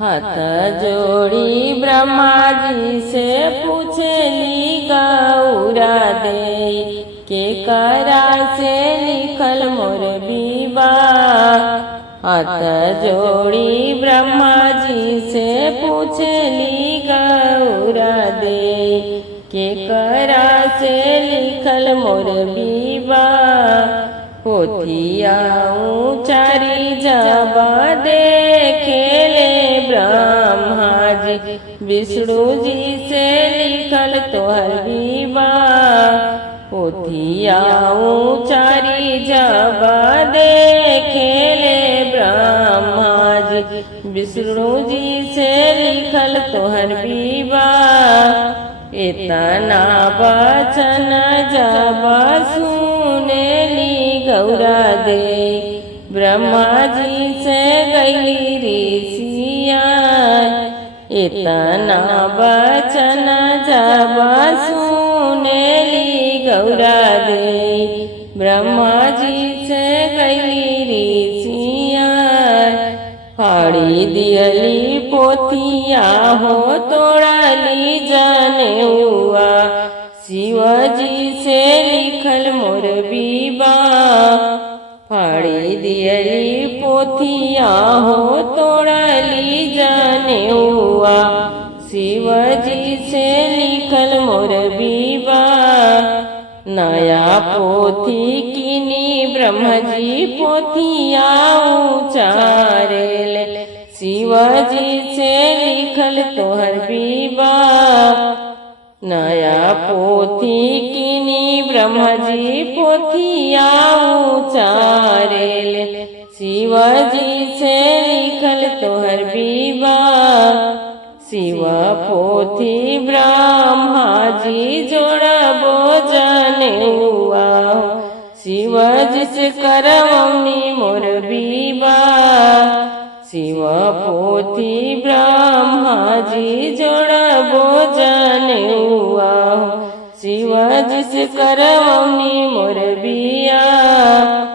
हाथ जोड़ी ब्रह्मा जी से पूछली गौरा दे के करा से लिखल मोर विवाह। हाथ जोड़ी ब्रह्मा जी से पूछली गौरा दे के करा से लिखल मोर विवाह। पोथिया ऊंचारी जाबा देखेले ब्रह्मा जी विष्णु जी से लिखल तोहर विवाह। पोथिया ऊंचारी जाबा देखेले ब्रह्मा जी विष्णु जी से लिखल तोहर विवाह। इतना वचन जब सुनेली गौरा दे ब्रह्मा जी से गई ऋषिया। इतना वचन जब सुनेली गौरा दे ब्रह्मा जी से गई ऋषिया। फाड़ी दियली पोथिया हो तोड़ली जनेउआ शिवजी से लिखल मोर विवाह। फाड़ी दियली पोथिया हो तोड़ली जनेउआ शिवजी से लिखल मोर विवाह। नया पोथी किनी ब्रह्म जी पोथिया उचारेल शिवजी से लिखल तोहर विवाह। नया पोथी किनी ब्रह्म जी पोथिया उचारेल शिवजी से लिखल तोहर विवाह। शिव पोथी ब्रह्मा जी जोड़बो जनेउआ शिवजी से करवनी मोर विवाह। शिव पोथी ब्रह्मा जी जोड़बो जनेउआ शिवजी से करवनी मोर विवाह।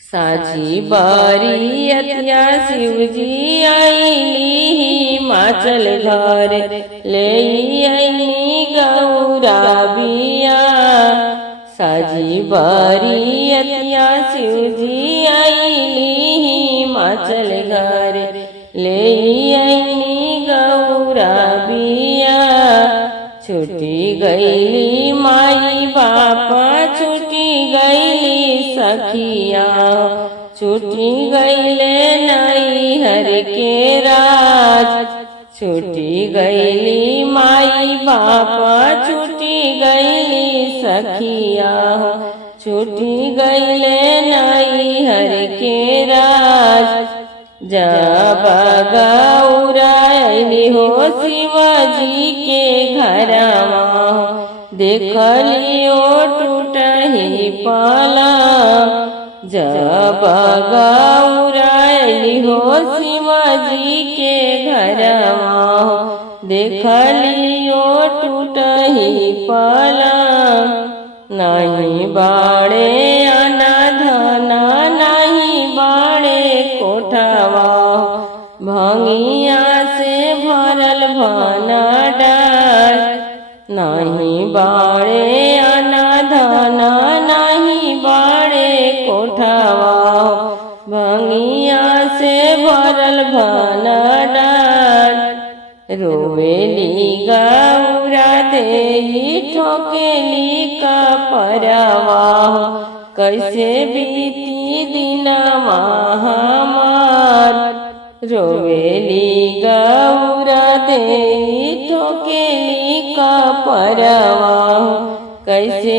साझी बरियतिया शिवजी आईली हिमाचल घर ले आईली गौरा बिया। साझी बरियतिया शिवजी आईली हिमाचल घर ले आईली गौरा बिया। छुटी गईली माई बापा छुटी गईली सखिया छुटी गईले नैहर के राज। छुटी गईली माई बापा छुटी गईली सखिया छुटी गईले नैहर के राज। जब गौरा आईली हो शिवजी के घरवा देखलियो टूटही पलंग। जब गौरा आईली हो शिवजी के घरवा देखलियो टूटही पलंग। नहीं बाड़े अनाधना नहीं बाड़े कोठवा भंगिया से भरल भनाडार। नहीं बाड़े अनाधना नहीं बाड़े कोठवा भंगिया से भरल भनाडार। रोवेली गौरा देई ठोकेली कपरवा कैसे बीती दिनवा हमार। रोवेली गौरा देई ठोकेली कपरवा कैसे